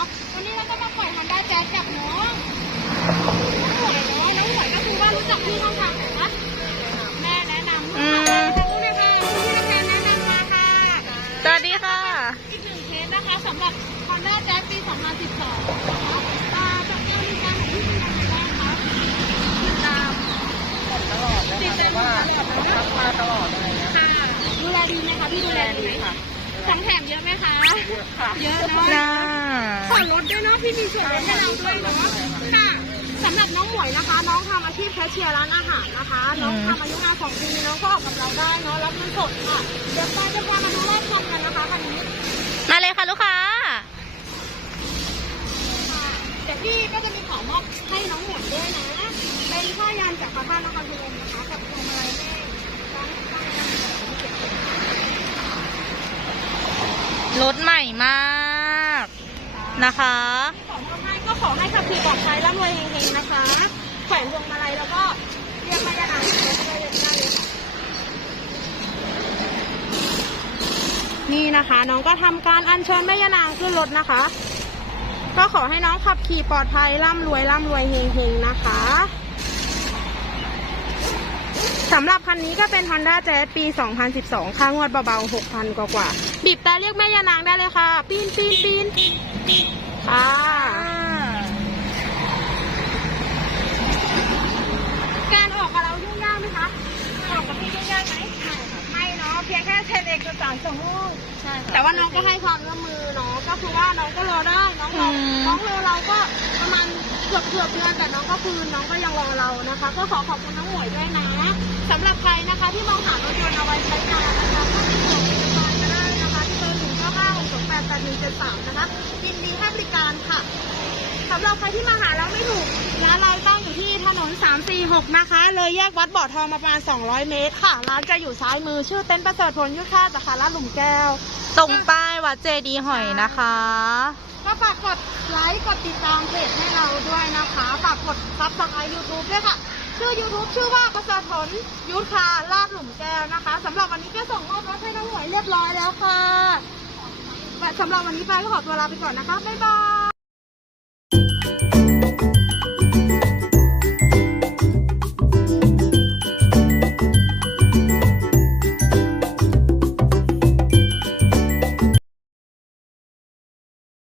าะวันนี้เราก็มาปล่อยฮอนด้าแจ๊สกับน้องน้องหวยเนาะน้องหวยก็คือว่ารู้จักที่ท่องทางไหนคะแม่แนะนำอืม ลูกแม่พาลูกแม่พาแนะนำมาค่ะสวัสดีค่ะ อีกหนึ่งเคสนะคะสำหรับคอนด้าแจ๊สปี 2012นะคะอ่าจากการบริการของพี่เป็นยังไงบ้างคะตามตลอดเลยค่ะราะว่าทักมาตลอดเงี้ยค่ะดูแลดีไหมคะพี่ดูแลดีไหมคะของแถมเยอะไหมคะ เยอะค่ะ เยอะนะ น่าส่วนลดด้วยเนาะพี่มีส่วนลดให้เราด้วยเนาะค่ะสำหรับน้องหมวยนะคะ น้องทำอาชีพแคชเชียร์ร้านอาหารนะคะ น้องทำอายุงานสองปีน้องก็ออกกับเราได้เนาะรับเงินสดค่ะเดี๋ยวไปจะพามาดูรอบชมกันนะคะคันนี้มาเลยค่ะลูกค้าเดี๋ยวพี่ก็จะมีของมอบให้น้องหมวยด้วยนะเป็นผ้ายานจากพระธาตุนครพนมนะคะกับพวงมาลัยแม่ร้านตั้งร้านเก็บรถใหม่มาก นะคะ ของมอให้ก็ขอให้ขับขี่ปลอดภัยร่ำรวยเฮงๆนะคะ แขวนพวงมาลัยแล้วก็เรียกมายานางรถได้เลยค่ะนี่นะคะ น้องก็ทำการอัญเชิญแม่ยานางขึ้นรถนะคะ ก็ขอให้น้องขับขี่ปลอดภัยร่ำรวยร่ำรวยเฮงๆนะคะสำหรับคันนี้ก็เป็น Honda Jazz ปี 2012 ค่างวดเบาๆ 6,000 กว่ากว่าๆบีบแต่เรียกแม่ยานางได้เลยค่ะ ปีนปีนปีน ค่ะการออกกับเรายุ่งยากไหมคะออกกับพี่ยุ่งยากไหมไม่เนาะเพียงแค่เซ็นเอกสารส่งลูกใช่ค่ะแต่ว่าน้องก็ให้ความร่วมมือเนาะก็คือว่าน้องก็รอได้น้องรออืมน้องรอเราก็ประมาณเกือบเกือบเดือนแต่น้องก็คือน้องก็ยังรอเรานะคะ ก็ขอขอบคุณน้องหมวยด้วยนะสำหรับใครนะคะที่มองหารถยนต์เอาไว้ใช้งานนะคะก็ติดต่อ 173 นะคะยินดีให้บริการค่ะสำหรับใครที่มาหาเราไม่ถูกร้านลรยตั้งอยู่ที่ถนน 346 นะคะ เลยแยกวัดบ่อทองมาประมาณ 200 เมตรค่ะ ร้านจะอยู่ซ้ายมือชื่อเต็นท์ประเสริฐผลยุทธค่าสาขาลาดหลุมแก้ว ตรงป้ายวัดเจดีหอยนะคะ ก็ฝากกดไลค์กดติดตามเพจให้เราด้วยนะคะ ฝากกดซับสไครต์ยูทูบด้วยค่ะ ชื่อ YouTube ชื่อว่าประเสริฐผลยุทธคาลาดหลุมแก้วนะคะสำหรับวันนี้ก็ส่งมอบรถให้น้องหวยเรียบร้อยแล้วค่ะ สำหรับวันนี้ไปก็ขอตัวลาไปก่อนนะคะ บ๊ายบาย